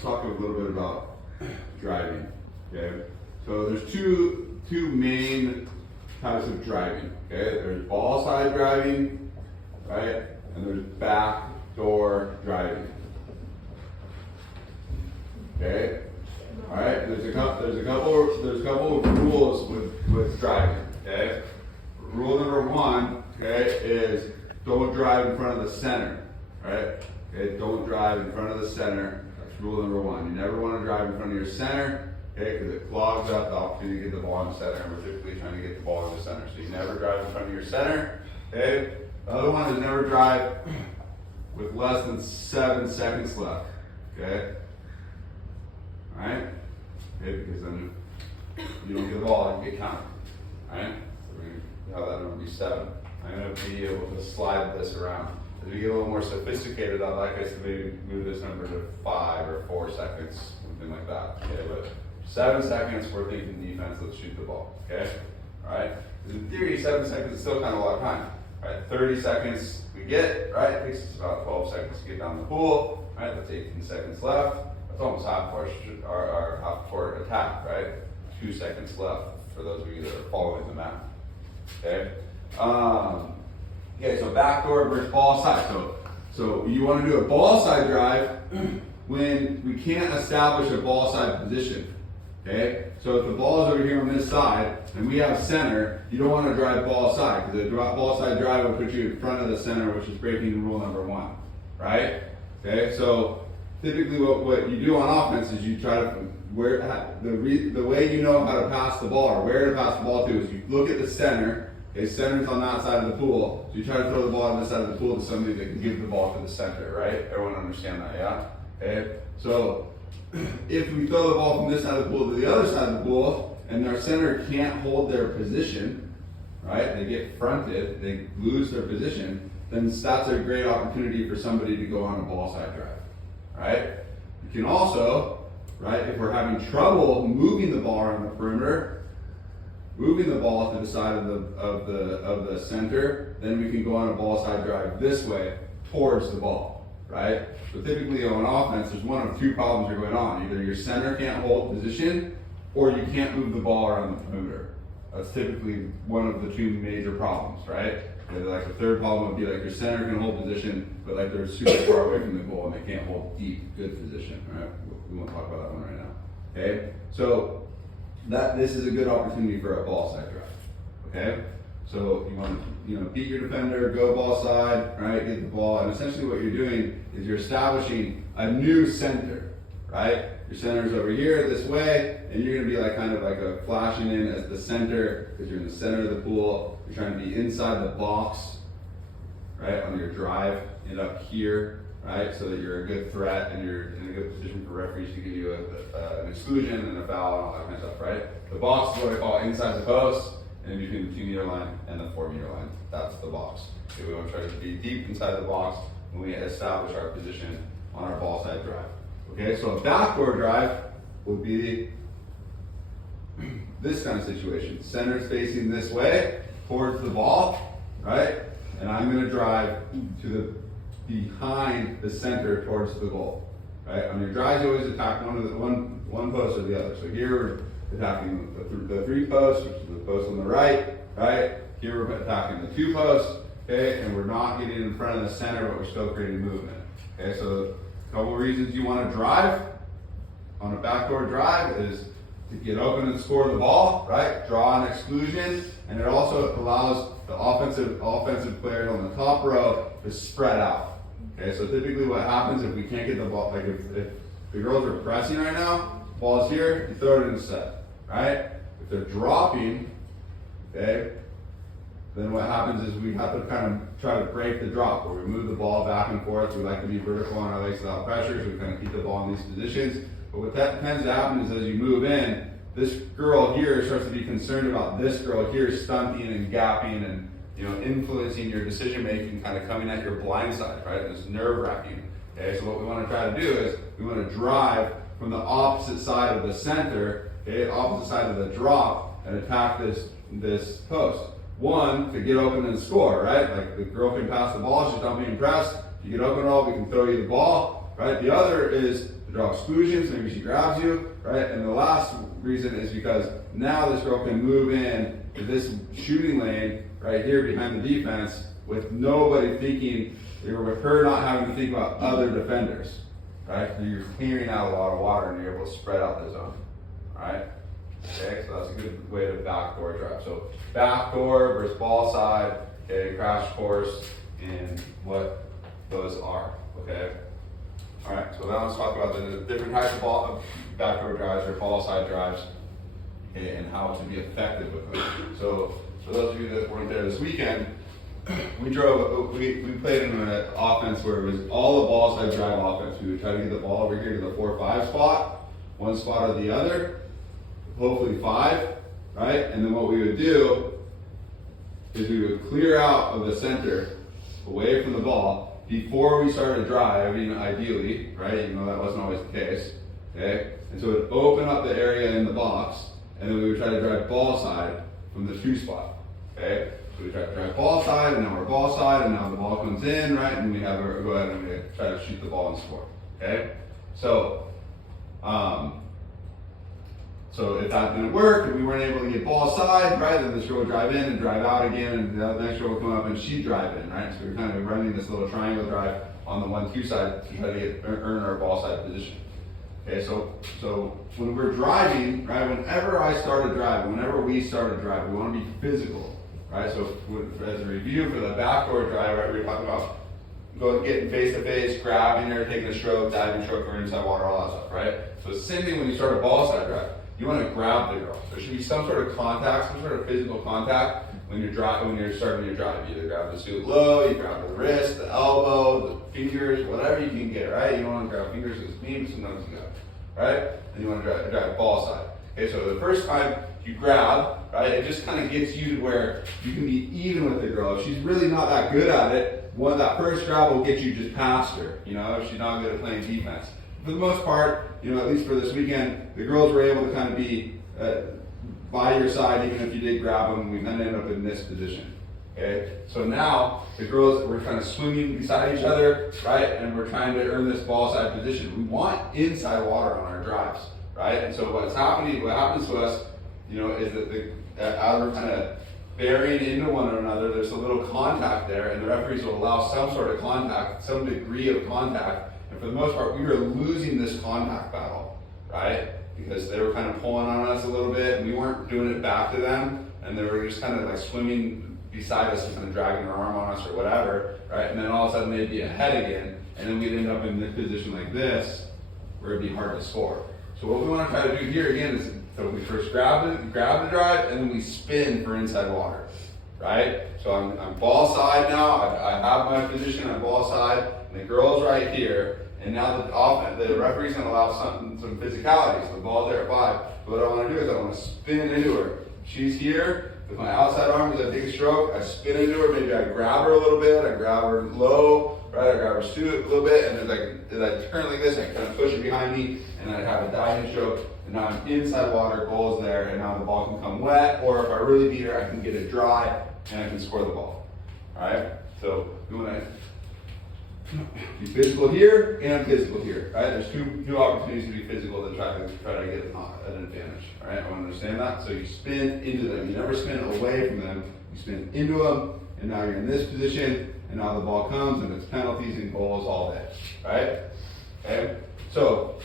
let's talk a little bit about driving. Okay, so there's two main types of driving. Okay, there's ball side driving, right, and there's backdoor driving. Okay, all right. There's a couple of rules with driving. Okay, rule number one, okay, is don't drive in front of the center. Right? Okay, don't drive in front of the center. That's rule number one. You never want to drive in front of your center, okay, because it clogs up the opportunity to get the ball in the center, and we're typically trying to get the ball in the center. So you never drive in front of your center, okay? The other one is never drive with less than 7 seconds left, okay? All right? Okay, because then you don't get the ball, you get counted, all right? So we're going to have that number be 7. I'm going to be able to slide this around. As we get a little more sophisticated, I'd like us to maybe move this number to 5 or 4 seconds, something like that. Okay, but 7 seconds, we're thinking defense, let's shoot the ball. Okay? Alright? In theory, 7 seconds is still kind of a lot of time. Alright, 30 seconds we get, right? It takes us about 12 seconds to get down the pool. Alright, that's 18 seconds left. That's almost half of our half-court attack, right? 2 seconds left for those of you that are following the map. Okay? Okay, so backdoor versus ball side. So you want to do a ball side drive when we can't establish a ball side position. Okay, so if the ball is over here on this side and we have center, you don't want to drive ball side because the ball side drive will put you in front of the center, which is breaking rule number 1, right? Okay, so typically what you do on offense is you try to the way you know how to pass the ball or where to pass the ball to is you look at the center. Okay, center's on that side of the pool, so you try to throw the ball on this side of the pool to somebody that can give the ball to the center, right? Everyone understand that, yeah? Okay, so if we throw the ball from this side of the pool to the other side of the pool, and their center can't hold their position, right? They get fronted, they lose their position, then that's a great opportunity for somebody to go on a ball side drive, right? You can also, right, if we're having trouble moving the ball around the perimeter, moving the ball to the side of the center, then we can go on a ball side drive this way towards the ball, right? So typically on offense, there's one of 2 problems that are going on. Either your center can't hold position, or you can't move the ball around the perimeter. That's typically one of the 2 major problems, right? And like the third problem would be like your center can hold position, but like they're super far away from the goal and they can't hold deep, good position, right? We won't talk about that one right now, okay? So this is a good opportunity for a ball side drive, okay? So you want to, beat your defender, go ball side, right? Get the ball, and essentially what you're doing is you're establishing a new center, right? Your center is over here this way, and you're going to be like kind of like a flashing in as the center because you're in the center of the pool. You're trying to be inside the box, right? On your drive, end up here, right? So that you're a good threat and you're in a good position for referees to give you an exclusion and a foul and all that kind of stuff, right? The box is what I call inside the post and in between the 2-meter line and the 4-meter line. That's the box. Okay, we want to try to be deep inside the box when we establish our position on our ball side drive. Okay, so a backdoor drive would be this kind of situation. Center's facing this way towards the ball, right? And I'm going to drive to the behind the center towards the goal, right? On your drives, you always attack one post or the other. So here we're attacking the 3 posts, which is the post on the right, right? Here we're attacking the 2 posts, okay? And we're not getting in front of the center, but we're still creating movement. Okay, so a couple of reasons you want to drive on a backdoor drive is to get open and score the ball, right? Draw an exclusion, and it also allows the offensive players on the top row to spread out. Okay, so typically what happens if we can't get the ball, like if the girls are pressing right now, ball's here, you throw it in the set, right? If they're dropping, okay, then what happens is we have to kind of try to break the drop, where we move the ball back and forth. We like to be vertical on our legs without pressure, so we kind of keep the ball in these positions. But what that tends to happen is as you move in, this girl here starts to be concerned about this girl here stunting and gapping and influencing your decision making, kind of coming at your blind side, right? It's nerve wracking. Okay, so what we want to try to do is we want to drive from the opposite side of the center, okay, opposite side of the drop, and attack this post. One, to get open and score, right? Like the girl can pass the ball, she's not being pressed. If you get open at all, we can throw you the ball, right? The other is draw exclusions, maybe she grabs you, right? And the last reason is because now this girl can move in to this shooting lane right here behind the defense with nobody thinking, or with her not having to think about other defenders, right? So you're clearing out a lot of water and you're able to spread out the zone, all right? Okay, so that's a good way to backdoor drive. So backdoor versus ball side, okay, crash course in what those are, okay? All right, so now let's talk about the different types of backdoor drives or ball side drives, okay, and how to be effective with them. So for those of you that weren't there this weekend, we played in an offense where it was all a ball side drive offense. We would try to get the ball over here to the 4-5 spot, one spot or the other, hopefully 5, right? And then what we would do is we would clear out of the center away from the ball before we started driving, ideally, right? Even though that wasn't always the case, okay? And so it would open up the area in the box, and then we would try to drive ball side from the 2 spot, okay? So we try to drive ball side, and now we're ball side, and now the ball comes in, right? And we have her go ahead and we try to shoot the ball and score, okay? So, so if that didn't work, if we weren't able to get ball side, right, then this girl would drive in and drive out again, and the next girl would come up and she'd drive in, right? So we're kind of running this little triangle drive on the 1-2 side to try to earn our ball side position. Okay, so when we're driving, right, whenever I started driving, whenever we started driving, we want to be physical, right? So as a review for the backdoor drive, right, we were talking about getting face to face, grabbing her, taking a stroke, diving stroke, or inside water, all that stuff, right? So it's the same thing when you start a ball side drive. You want to grab the girl. There should be some sort of contact, some sort of physical contact when you're starting your drive. You either grab the suit low, you grab the wrist, the elbow, the fingers, whatever you can get, right? You don't want to grab fingers as me, but sometimes you got, right? And you want to drive ball side. Okay, so the first time you grab, right, it just kind of gets you to where you can be even with the girl. If she's really not that good at it, that first grab will get you just past her, you know, if she's not good at playing defense. For the most part, you know, at least for this weekend, the girls were able to kind of be by your side, even if you did grab them. We then ended up in this position. Okay, so now the girls, we're kind of swimming beside each other, right? And we're trying to earn this ball side position. We want inside water on our drives, right? And so what happens to us, you know, is that as we're kind of burying into one another, there's a little contact there, and the referees will allow some sort of contact, some degree of contact. And for the most part, we were losing this contact battle, right? Because they were kind of pulling on us a little bit, and we weren't doing it back to them, and they were just kind of like swimming beside us and kind of dragging their arm on us or whatever, right? And then all of a sudden they'd be ahead again, and then we'd end up in this position like this, where it'd be hard to score. So what we want to try to do here again is, so we first grab the drive, and then we spin for inside water, right? So I'm ball side now, I have my position, I'm ball side, and the girl's right here, and now the referee's going to allow some physicality, so the ball's there at 5. But what I want to do is I want to spin into her. She's here, with my outside arm, as I take a stroke, I spin into her, maybe I grab her a little bit, I grab her low, right, I grab her suit a little bit, and as I turn like this, I kind of push her behind me, and I have a diving stroke, and now I'm inside water, goal's there, and now the ball can come wet, or if I really beat her, I can get it dry, and I can score the ball. Alright, so we want to be physical here and physical here, right? There's two opportunities to be physical to try to get an advantage, all right? I want to understand that. So you spin into them. You never spin away from them. You spin into them, and now you're in this position, and now the ball comes, and it's penalties and goals all day, right? Okay? So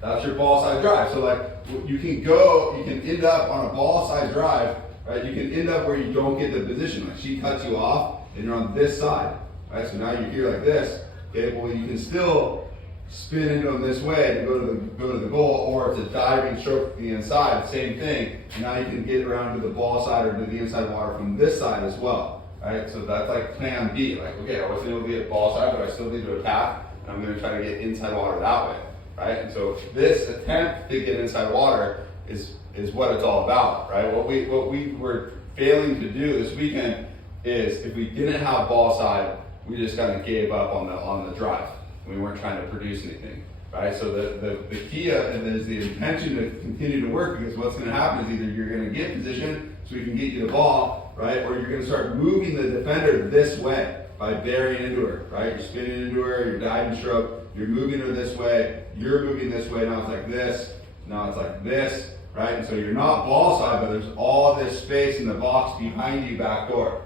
that's your ball side drive. So like you can end up on a ball side drive, right? You can end up where you don't get the position. Like she cuts you off, and you're on this side, right? So now you're here like this. Okay, well you can still spin into them this way to go to the goal, or it's a diving stroke to the inside, same thing. And now you can get around to the ball side or to the inside water from this side as well, right? So that's like plan B. Like, okay, I wasn't able to get ball side, but I still need to attack, and I'm going to try to get inside water that way, right? And so this attempt to get inside water is what it's all about, right? What we were failing to do this weekend is, if we didn't have ball side, we just kind of gave up on the drive. We weren't trying to produce anything, right? So the key is the intention to continue to work, because what's going to happen is either you're going to get position so we can get you the ball, right? Or you're going to start moving the defender this way by burying into her, right? You're spinning into her, you're diving stroke, you're moving her this way, you're moving this way, now it's like this, now it's like this, right? And so you're not ball side, but there's all this space in the box behind you back door,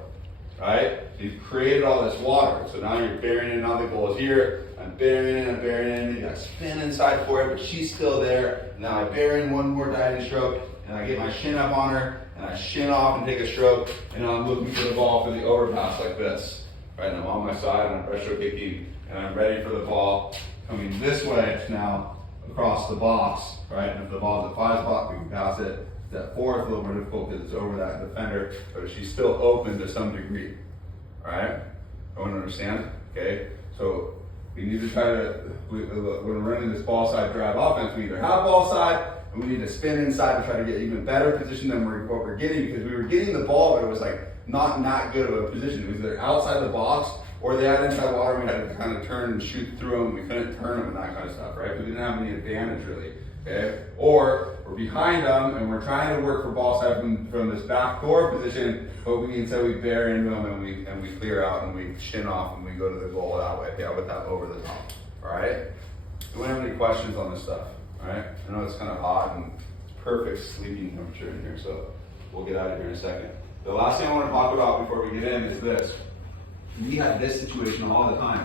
right? You've created all this water. So now you're bearing in, now the goal is here, I'm bearing in, you got spin inside for it, but she's still there. Now I bear in one more diving stroke, and I get my shin up on her, and I shin off and take a stroke, and now I'm looking for the ball for the overpass like this. Right, and I'm on my side, and I'm breaststroke kicking, and I'm ready for the ball coming this way now across the box, right? And if the ball's at 5 spot, we can pass it. That 4 is a little more difficult because it's over that defender, but she's still open to some degree, all right? Everyone understand? Okay, so we need to try to, when we're running this ball side drive offense, we either have ball side, and we need to spin inside to try to get even better position than what we're getting, because we were getting the ball, but it was like not good of a position. It was either outside the box, or they had inside water, and we had to kind of turn and shoot through them. We couldn't turn them and that kind of stuff, right? We didn't have any advantage really, okay? Or we're behind them, and we're trying to work for ball side from this back door position, but instead we bear into them, and we clear out, and we shin off, and we go to the goal that way, yeah, with that over the top, all right? Do we have any questions on this stuff, all right? I know it's kind of hot, and it's perfect sleeping temperature in here, so we'll get out of here in a second. The last thing I want to talk about before we get in is this. We have this situation all the time.